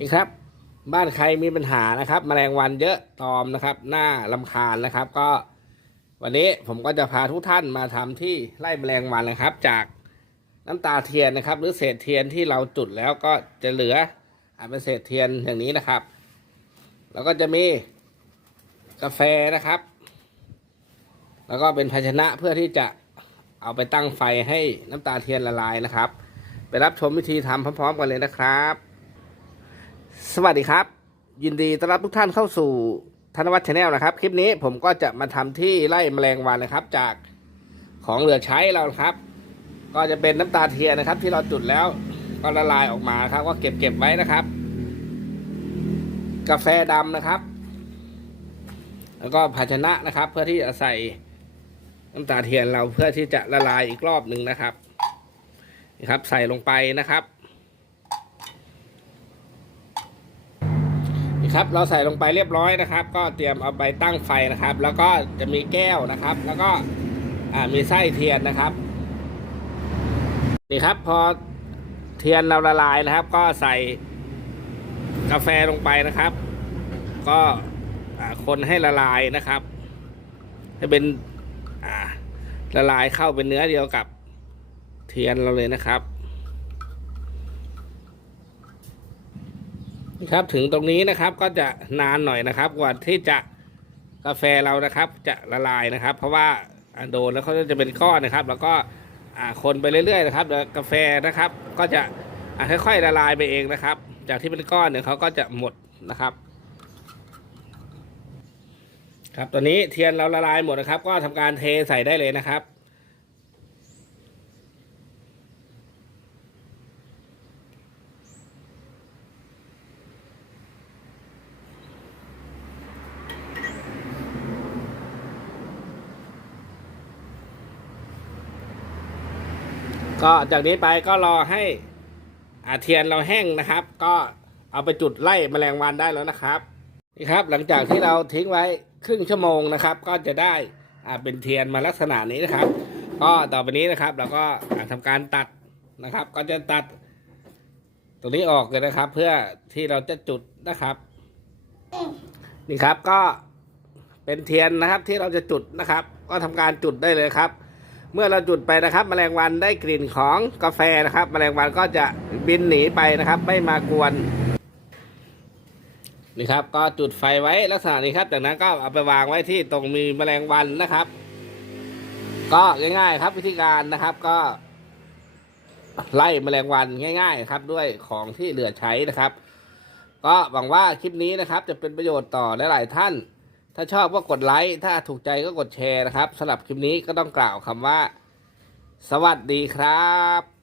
นี่ครับ บ้านใครมีปัญหานะครับแมลงวันเยอะตอมนะครับหน้าลำคาญนะครับ ก็วันนี้ผมก็จะพาทุกท่านมาทำที่ไล่แมลงวันนะครับ จากน้ำตาเทียนนะครับ หรือเศษเทียนที่เราจุดแล้วก็จะเหลืออาจเป็นเศษเทียนอย่างนี้นะครับ แล้วก็จะมีกาแฟนะครับ แล้วก็เป็นภาชนะเพื่อที่จะเอาไปตั้งไฟให้น้ำตาเทียนละลายนะครับ ไปรับชมวิธีทำพร้อม ๆ กันเลยนะครับ สวัสดีครับ ยินดีต้อนรับทุกท่านเข้าสู่ธนวัฒน์ชาแนลนะครับ คลิปนี้ผมก็จะมาทำที่ไล่แมลงวันนะครับ จากของเหลือใช้เราครับ ก็จะเป็นน้ำตาเทียนนะครับ ที่เราจุดแล้วก็ละลายออกมาครับ ก็เก็บเก็บไว้นะครับ กาแฟดำนะครับ แล้วก็ภาชนะนะครับ เพื่อที่จะใส่น้ำตาเทียนเราเพื่อที่จะละลายอีกรอบหนึ่งนะครับนี่ครับ ใส่ลงไปนะครับ ครับเราใส่ลงไปเรียบร้อยนะครับ ก็เตรียมเอาไปตั้งไฟนะครับ แล้วก็จะมีแก้วนะครับ แล้วก็มีไส้เทียนนะครับนี่ครับพอเทียนเราละลายนะครับ ก็ใส่กาแฟลงไปนะครับ ก็คนให้ละลายนะครับ ให้เป็นละลายเข้าเป็นเนื้อเดียวกับเทียนเราเลยนะครับ ครับ ถึงตรงนี้นะครับก็จะนานหน่อยนะครับ กว่าที่จะกาแฟเรานะครับ จะละลายนะครับ เพราะว่าโดนแล้วเขาจะเป็นก้อนนะครับ แล้วก็คนไปเรื่อยๆนะครับเดี๋ยวกาแฟนะครับ ก็จะค่อยๆละลายไปเองนะครับ จากที่เป็นก้อนเนี่ยเขาก็จะหมดนะครับ ครับตอนนี้เทียนเราละลายหมดนะครับ ก็ทำการเทใส่ได้เลยนะครับ ก็จากนี้ไปก็รอให้อาเทียนเราแห้งนะครับ ก็เอาไปจุดไล่แมลงวันได้แล้วนะครับนี่ครับ หลังจากที่เราทิ้งไว้ครึ่งชั่วโมงนะครับ ก็จะได้อ่าเป็นเทียนมาลักษณะนี้นะครับ ก็ต่อไปนี้นะครับ เราก็อ่าทำการตัดนะครับ ก็จะตัด ตรงนี้ออกเลยนะครับ เพื่อที่เราจะจุดนะครับนี่ครับก็เป็นเทียนนะครับที่เราจะจุดนะครับ ก็ทำการจุดได้เลยครับ เมื่อเราจุดไปนะครับแมลงวันได้กลิ่นของกาแฟนะครับแมลงวันก็จะบินหนีไปนะครับ ไม่มากวนนี่ครับ ก็จุดไฟไว้ลักษณะนี้ครับ จากนั้นก็เอาไปวางไว้ที่ตรงมีแมลงวันนะครับ ก็ง่าย ๆ ครับวิธีการนะครับก็ไล่แมลงวันง่าย ๆ ครับ ด้วยของที่เหลือใช้นะครับ ก็หวังว่าคลิปนี้นะครับ จะเป็นประโยชน์ต่อหลายๆท่าน ถ้าชอบก็กดไลค์ ถ้าถูกใจก็กดแชร์นะครับสำหรับคลิปนี้ก็ต้องกล่าวคำว่า สวัสดีครับ